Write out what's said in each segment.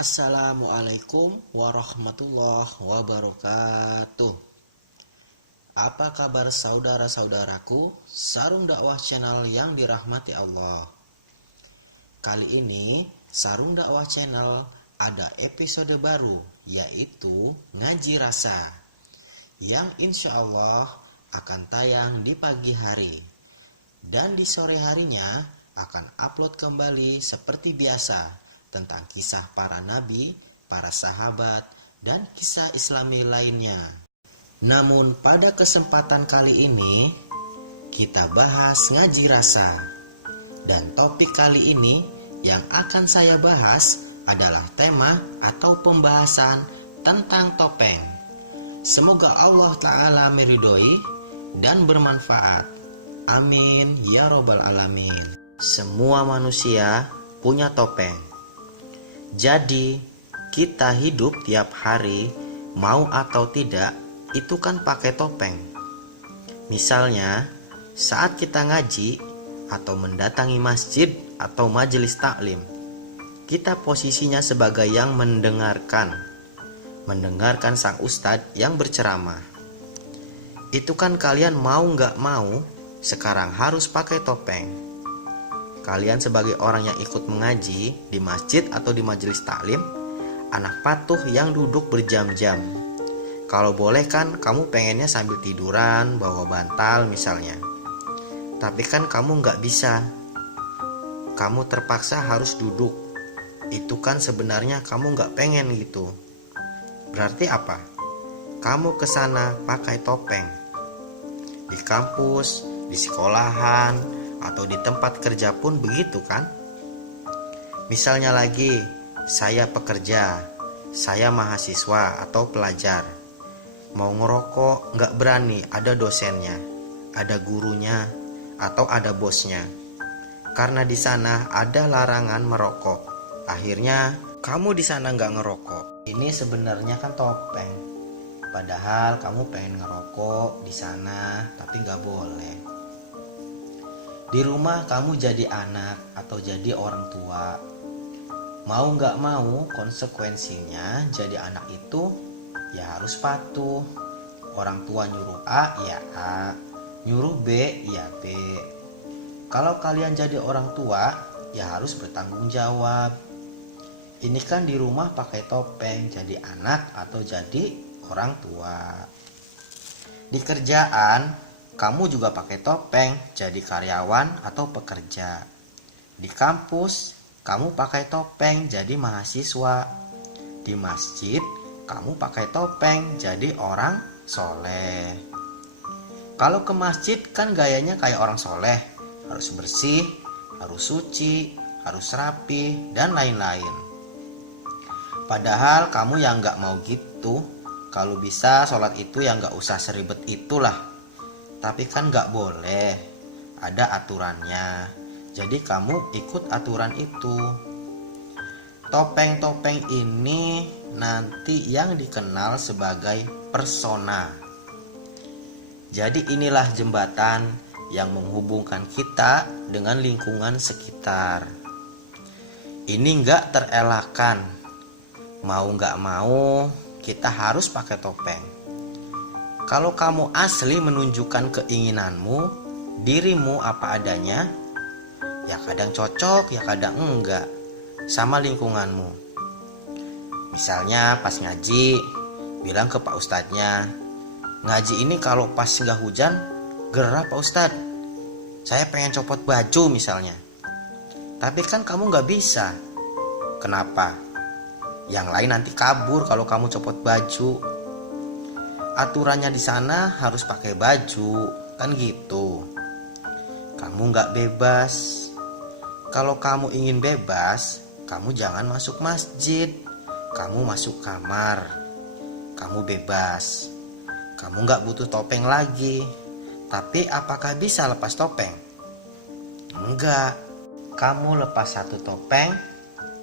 Assalamualaikum warahmatullahi wabarakatuh. Apa kabar saudara-saudaraku Sarung Dakwah Channel yang dirahmati Allah. Kali ini Sarung Dakwah Channel ada episode baru, yaitu Ngaji Rasa, yang insya Allah akan tayang di pagi hari. Dan di sore harinya akan upload kembali seperti biasa tentang kisah para nabi, para sahabat, dan kisah islami lainnya. Namun pada kesempatan kali ini kita bahas ngaji rasa. Dan topik kali ini yang akan saya bahas adalah tema atau pembahasan tentang topeng. Semoga Allah Ta'ala meridhoi dan bermanfaat. Amin ya robbal alamin. Semua manusia punya topeng. Jadi, kita hidup tiap hari, mau atau tidak, itu kan pakai topeng. Misalnya, saat kita ngaji atau mendatangi masjid atau majelis taklim, kita posisinya sebagai yang mendengarkan sang ustadz yang berceramah. Itu kan kalian mau nggak mau, sekarang harus pakai topeng. Kalian sebagai orang yang ikut mengaji di masjid atau di majelis taklim, anak patuh yang duduk berjam-jam. Kalau boleh kan kamu pengennya sambil tiduran, bawa bantal misalnya. Tapi kan kamu nggak bisa. Kamu terpaksa harus duduk. Itu kan sebenarnya kamu nggak pengen gitu. Berarti apa? Kamu kesana pakai topeng. Di kampus, di sekolahan, atau di tempat kerja pun begitu kan? Misalnya lagi, saya pekerja, saya mahasiswa atau pelajar. Mau ngerokok nggak berani, ada dosennya, ada gurunya, atau ada bosnya. Karena di sana ada larangan merokok. Akhirnya kamu di sana nggak ngerokok. Ini sebenarnya kan topeng. Padahal kamu pengen ngerokok di sana, tapi nggak boleh. Di rumah kamu jadi anak atau jadi orang tua. Mau gak mau konsekuensinya jadi anak itu ya harus patuh. Orang tua nyuruh A ya A, nyuruh B ya B. Kalau kalian jadi orang tua ya harus bertanggung jawab. Ini kan di rumah pakai topeng jadi anak atau jadi orang tua. Di kerjaan kamu juga pakai topeng jadi karyawan atau pekerja. Di kampus, kamu pakai topeng jadi mahasiswa. Di masjid, kamu pakai topeng jadi orang soleh. Kalau ke masjid kan gayanya kayak orang soleh. Harus bersih, harus suci, harus rapi, dan lain-lain. Padahal kamu yang gak mau gitu. Kalau bisa sholat itu yang gak usah seribet itulah. Tapi kan gak boleh, ada aturannya. Jadi kamu ikut aturan itu. Topeng-topeng ini nanti yang dikenal sebagai persona. Jadi inilah jembatan yang menghubungkan kita dengan lingkungan sekitar. Ini gak terelakkan. Mau gak mau, kita harus pakai topeng. Kalau kamu asli menunjukkan keinginanmu, dirimu apa adanya, ya kadang cocok, ya kadang enggak, sama lingkunganmu. Misalnya pas ngaji, bilang ke Pak Ustadznya, ngaji ini kalau pas nggak hujan, gerah Pak Ustadz, saya pengen copot baju misalnya. Tapi kan kamu nggak bisa. Kenapa? Yang lain nanti kabur kalau kamu copot baju. Aturannya di sana harus pakai baju, kan gitu. Kamu nggak bebas. Kalau kamu ingin bebas, kamu jangan masuk masjid. Kamu masuk kamar. Kamu bebas. Kamu nggak butuh topeng lagi. Tapi apakah bisa lepas topeng? Enggak. kamu lepas satu topeng,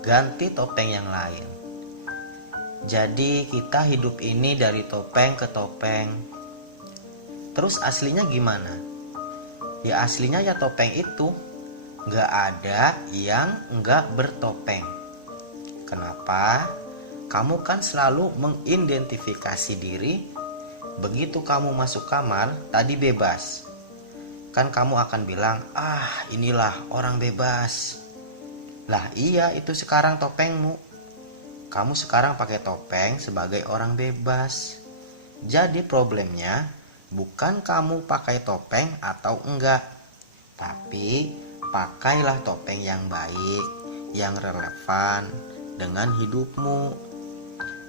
ganti topeng yang lain. Jadi kita hidup ini dari topeng ke topeng. Terus aslinya gimana? Ya aslinya ya topeng itu. Gak ada yang gak bertopeng. Kenapa? Kamu kan selalu mengidentifikasi diri. Begitu kamu masuk kamar, tadi bebas. Kan kamu akan bilang, inilah orang bebas. Lah iya, itu sekarang topengmu. Kamu sekarang pakai topeng sebagai orang bebas. Jadi problemnya bukan kamu pakai topeng atau enggak, tapi pakailah topeng yang baik, yang relevan dengan hidupmu.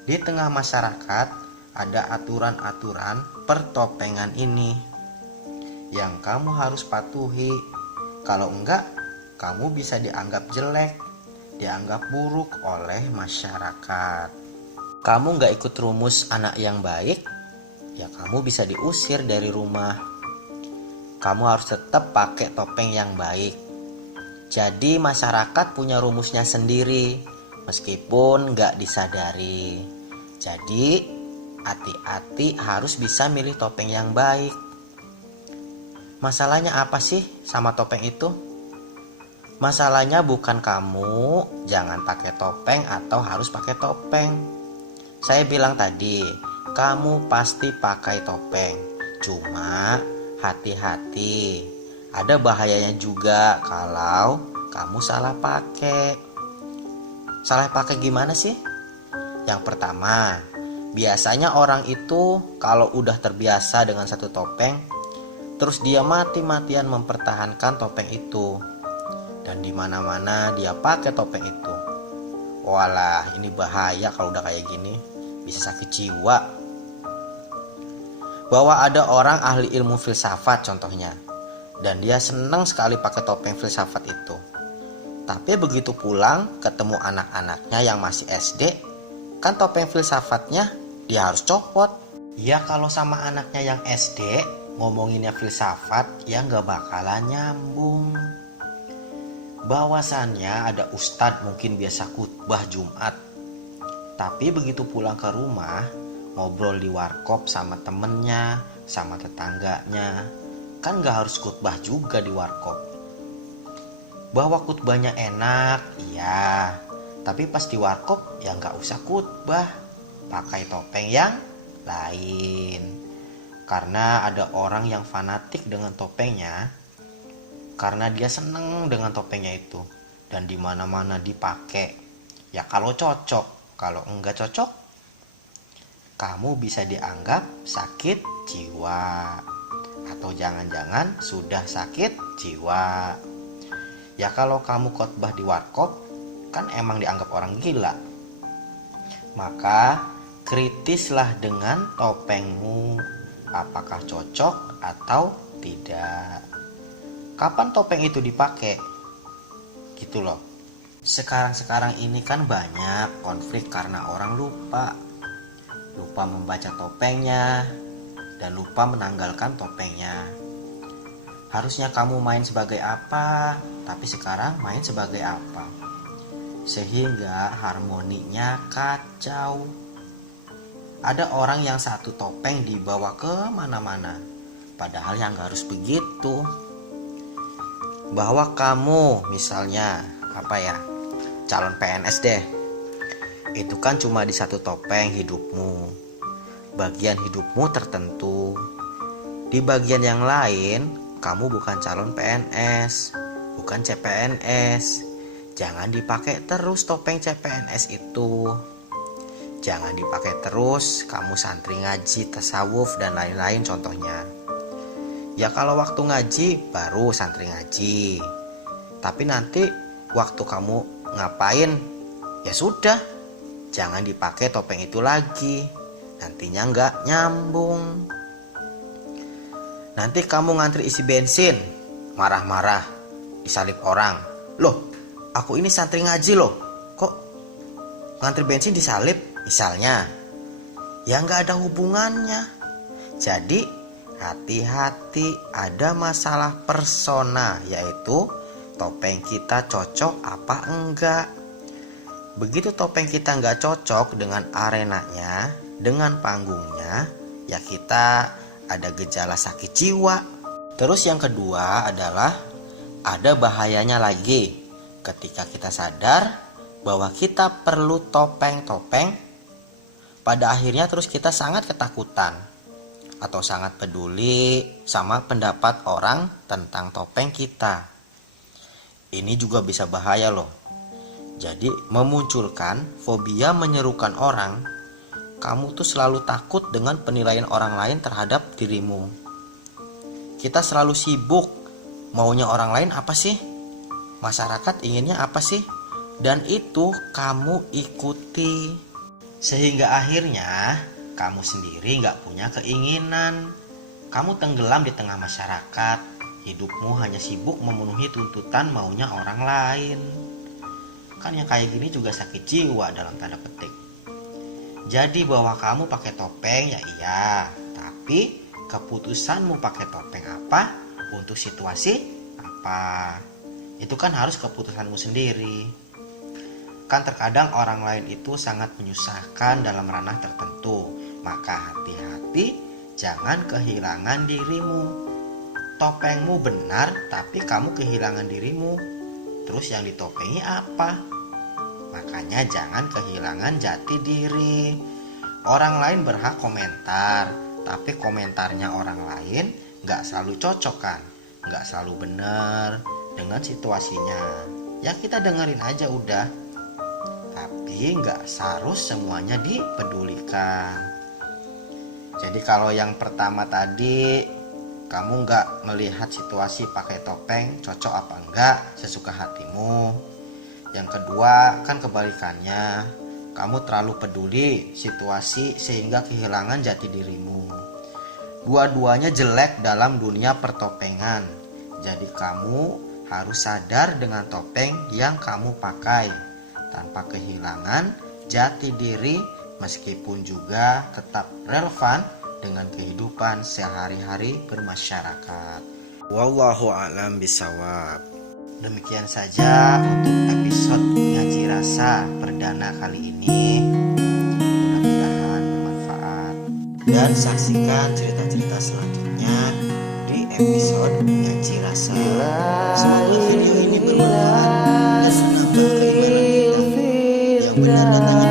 Di tengah masyarakat ada aturan-aturan pertopengan ini yang kamu harus patuhi. Kalau enggak, kamu bisa dianggap jelek, dianggap buruk oleh masyarakat. Kamu enggak ikut rumus anak yang baik, ya kamu bisa diusir dari rumah. Kamu harus tetap pakai topeng yang baik. Jadi masyarakat punya rumusnya sendiri, meskipun enggak disadari. Jadi hati-hati harus bisa milih topeng yang baik. Masalahnya apa sih sama topeng itu? Masalahnya bukan kamu jangan pakai topeng atau harus pakai topeng. Saya bilang tadi, kamu pasti pakai topeng. Cuma hati-hati. Ada bahayanya juga kalau kamu salah pakai. Salah pakai gimana sih? Yang pertama, biasanya orang itu kalau udah terbiasa dengan satu topeng, terus dia mati-matian mempertahankan topeng itu. Dan di mana-mana dia pakai topeng itu. Walah, ini bahaya kalau udah kayak gini. Bisa sakit jiwa. Bahwa ada orang ahli ilmu filsafat contohnya. Dan dia senang sekali pakai topeng filsafat itu. Tapi begitu pulang ketemu anak-anaknya yang masih SD, kan topeng filsafatnya dia harus copot. Ya kalau sama anaknya yang SD ngomonginnya filsafat, ya gak bakalan nyambung. Bahwasannya ada ustadz mungkin biasa khutbah Jumat, tapi begitu pulang ke rumah ngobrol di warkop sama temennya, sama tetangganya, kan gak harus khutbah juga di warkop. Bahwa khutbahnya enak, iya, tapi pas di warkop ya gak usah khutbah, pakai topeng yang lain. Karena ada orang yang fanatik dengan topengnya, karena dia seneng dengan topengnya itu, dan di mana-mana dipakai. Ya kalau cocok, kalau enggak cocok, kamu bisa dianggap sakit jiwa, atau jangan-jangan sudah sakit jiwa. Ya kalau kamu khotbah di warkop, kan emang dianggap orang gila. Maka kritislah dengan topengmu, apakah cocok atau tidak. Kapan topeng itu dipakai? Gitu loh. Sekarang ini kan banyak konflik karena orang lupa membaca topengnya dan lupa menanggalkan topengnya. Harusnya kamu main sebagai apa, tapi sekarang main sebagai apa, sehingga harmoninya kacau. Ada orang yang satu topeng dibawa ke mana-mana, padahal yang gak harus begitu. Bahwa kamu misalnya calon PNS deh, itu kan cuma di satu topeng hidupmu, bagian hidupmu tertentu. Di bagian yang lain kamu bukan calon PNS, bukan CPNS. Jangan dipakai terus topeng CPNS itu. Jangan dipakai terus kamu santri ngaji, tasawuf dan lain-lain contohnya. Ya kalau waktu ngaji baru santri ngaji. Tapi nanti waktu kamu ngapain, ya sudah, jangan dipakai topeng itu lagi. Nantinya nggak nyambung. Nanti kamu ngantri isi bensin, marah-marah, disalip orang. Loh, aku ini santri ngaji loh, kok ngantri bensin disalip misalnya? Ya nggak ada hubungannya. Jadi hati-hati, ada masalah persona, yaitu topeng kita cocok apa enggak. Begitu topeng kita nggak cocok dengan arenanya, dengan panggungnya, ya kita ada gejala sakit jiwa. Terus yang kedua adalah ada bahayanya lagi ketika kita sadar bahwa kita perlu topeng-topeng, pada akhirnya terus kita sangat ketakutan atau sangat peduli sama pendapat orang tentang topeng kita. Ini juga bisa bahaya loh. Jadi memunculkan fobia menyerukan orang. Kamu tuh selalu takut dengan penilaian orang lain terhadap dirimu. Kita selalu sibuk, maunya orang lain apa sih? Masyarakat inginnya apa sih? Dan itu kamu ikuti. Sehingga akhirnya kamu sendiri gak punya keinginan. Kamu tenggelam di tengah masyarakat. Hidupmu hanya sibuk memenuhi tuntutan maunya orang lain. Kan yang kayak gini juga sakit jiwa dalam tanda petik. Jadi bahwa kamu pakai topeng ya iya, tapi keputusanmu pakai topeng apa untuk situasi apa, itu kan harus keputusanmu sendiri. Kan terkadang orang lain itu sangat menyusahkan dalam ranah tertentu, maka hati-hati jangan kehilangan dirimu. Topengmu benar tapi kamu kehilangan dirimu. Terus yang ditopengi apa? Makanya jangan kehilangan jati diri. Orang lain berhak komentar, tapi komentarnya orang lain gak selalu cocok kan, gak selalu benar dengan situasinya. Ya kita dengerin aja udah. Tapi gak harus semuanya dipedulikan. Jadi kalau yang pertama tadi, kamu gak melihat situasi pakai topeng cocok apa enggak sesuka hatimu. Yang kedua kan kebalikannya, kamu terlalu peduli situasi sehingga kehilangan jati dirimu. Dua-duanya jelek dalam dunia pertopengan. Jadi kamu harus sadar dengan topeng yang kamu pakai tanpa kehilangan jati diri, meskipun juga tetap relevan dengan kehidupan sehari-hari bermasyarakat. Wallahu a'lam bishawab. Demikian saja untuk episode ngaji rasa perdana kali ini. Mudah-mudahan bermanfaat. Dan saksikan cerita-cerita selanjutnya di episode ngaji rasa. Semoga video ini bermanfaat dan menambah keimanan kita. Yang benar katanya